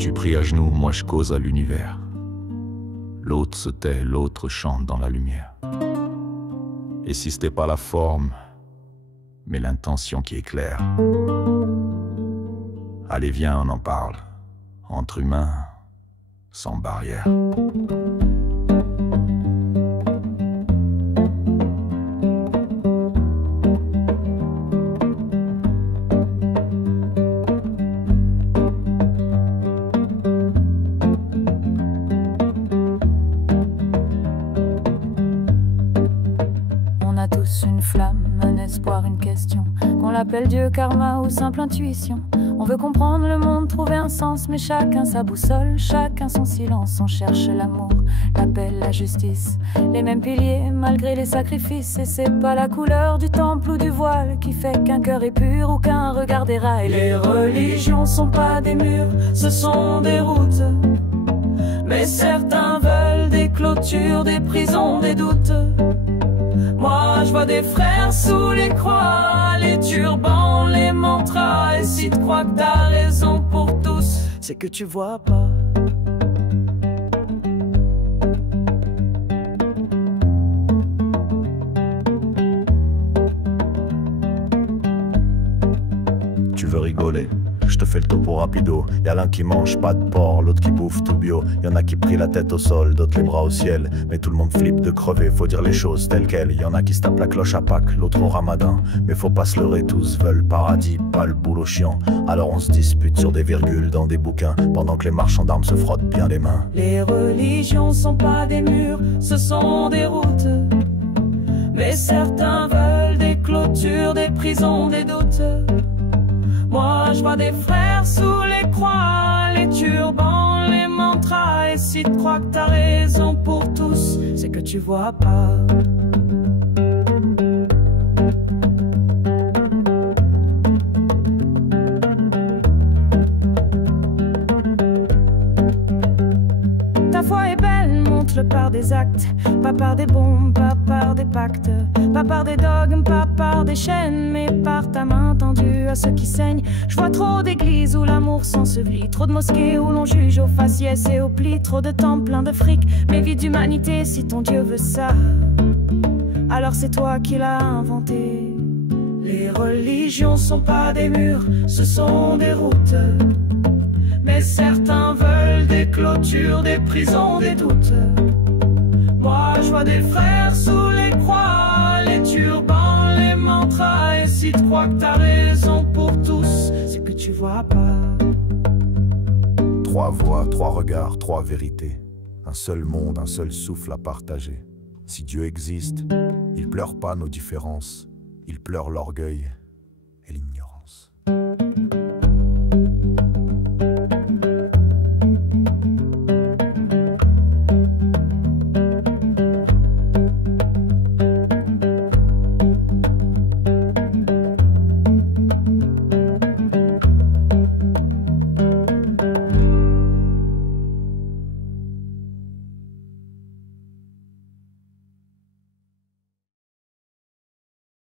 Tu pries à genoux, moi je cause à l'univers. L'autre se tait, l'autre chante dans la lumière. Et si c'était pas la forme, mais l'intention qui est claire. Allez viens, on en parle. Entre humains, sans barrière. On a tous une flamme, un espoir, une question. Qu'on l'appelle Dieu, karma ou simple intuition. On veut comprendre le monde, trouver un sens, mais chacun sa boussole, chacun son silence. On cherche l'amour, la paix, la justice, les mêmes piliers malgré les sacrifices. Et c'est pas la couleur du temple ou du voile qui fait qu'un cœur est pur ou qu'un regard déraille. Les religions sont pas des murs, ce sont des routes. Mais certains veulent des clôtures, des prisons, des doutes. Moi je vois des frères sous les croix, les turbans, les mantras. Et si tu crois que t'as raison pour tous, c'est que tu vois pas. Tu veux rigoler? Je te fais le topo rapido. Y'a l'un qui mange pas de porc, l'autre qui bouffe tout bio. Y'en a qui prient la tête au sol, d'autres les bras au ciel. Mais tout le monde flippe de crever, faut dire les choses telles quelles. Y'en a qui se tapent la cloche à Pâques, l'autre au Ramadan. Mais faut pas se leurrer, tous veulent paradis, pas le boulot chiant. Alors on se dispute sur des virgules dans des bouquins, pendant que les marchands d'armes se frottent bien les mains. Les religions sont pas des murs, ce sont des routes. Mais certains veulent des clôtures, des prisons, des doutes. Moi je vois des frères sous les croix, les turbans, les mantras. Et si tu crois que t'as raison pour tous, c'est que tu vois pas. Ta foi est belle, montre-le par des actes, pas par des bombes, pas par des pactes, pas par des dogmes, pas par des chaînes, mais par ta main tendue à ceux qui saignent. Je vois trop d'églises où l'amour s'ensevelit, trop de mosquées où l'on juge aux faciès et aux plis, trop de temps plein de fric, mais vide d'humanité. Si ton Dieu veut ça, alors c'est toi qui l'as inventé. Les religions sont pas des murs, ce sont des routes. Mais certains veulent des clôtures, des prisons, des doutes. Moi je vois des frères sous les croix, les turbans, les mantras. Et si tu crois que t'as raison pour tous, c'est que tu vois pas. Trois voix, trois regards, trois vérités. Un seul monde, un seul souffle à partager. Si Dieu existe, il pleure pas nos différences, il pleure l'orgueil